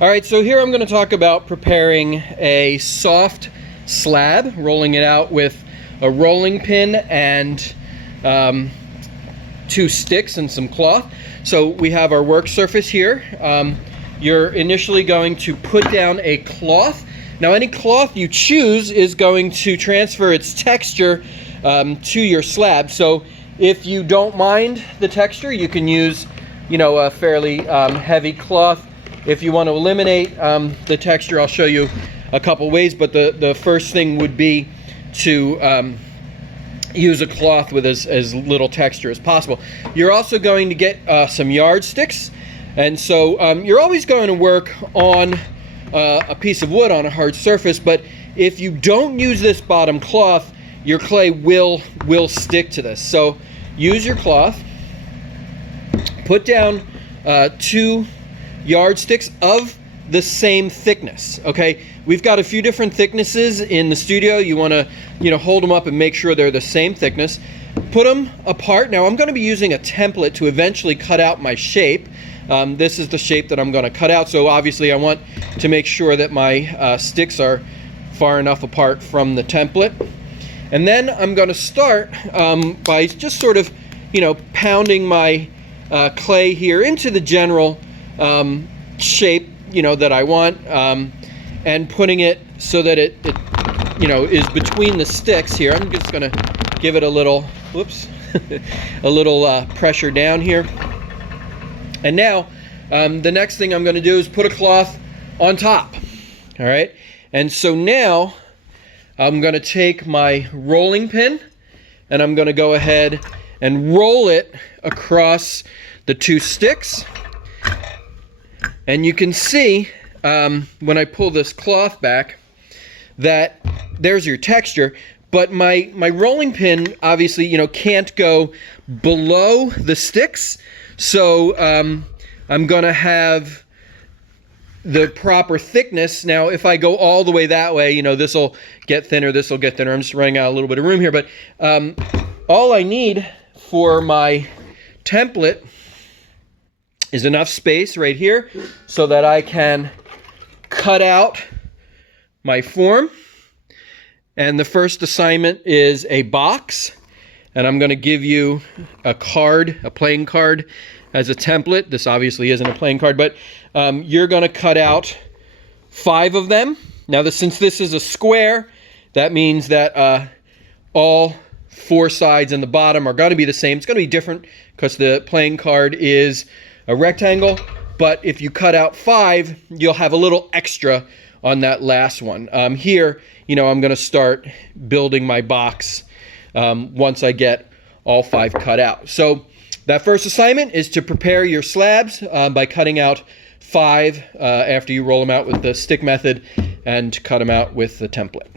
All right, so here I'm going to talk about preparing a soft slab, rolling it out with a rolling pin and 2 sticks and some cloth. So we have our work surface here. You're initially going to put down a cloth. Now any cloth you choose is going to transfer its texture to your slab. So if you don't mind the texture, you can use, a fairly heavy cloth. If you want to eliminate the texture, I'll show you a couple ways, but the first thing would be to use a cloth with as little texture as possible. You're also going to get some yardsticks, and so you're always going to work on a piece of wood on a hard surface, but if you don't use this bottom cloth, your clay will stick to this. So use your cloth, put down 2 yardsticks of the same thickness. Okay, we've got a few different thicknesses in the studio. You want to hold them up and make sure they're the same thickness. Put them apart. Now I'm going to be using a template to eventually cut out my shape. This is the shape that I'm going to cut out, so obviously I want to make sure that my sticks are far enough apart from the template. And then I'm going to start by just sort of pounding my clay here into the general shape that I want, and putting it so that it is between the sticks here. I'm just going to give it a little a little pressure down here. And now the next thing I'm going to do is put a cloth on top. All right, and so now I'm going to take my rolling pin and I'm going to go ahead and roll it across the 2 sticks. And you can see when I pull this cloth back that there's your texture, but my rolling pin obviously can't go below the sticks, so I'm gonna have the proper thickness. Now if I go all the way that way, this will get thinner, this will get thinner. I'm just running out a little bit of room here, but all I need for my template is enough space right here so that I can cut out my form. And the first assignment is a box, and I'm going to give you a card, a playing card, as a template. This obviously isn't a playing card, but you're going to cut out 5 of them. Now since this is a square, that means that all 4 sides and the bottom are going to be the same. It's going to be different because the playing card is a rectangle, but if you cut out 5, you'll have a little extra on that last one. Here, I'm going to start building my box once I get all 5 cut out. So that first assignment is to prepare your slabs by cutting out 5 after you roll them out with the stick method and cut them out with the template.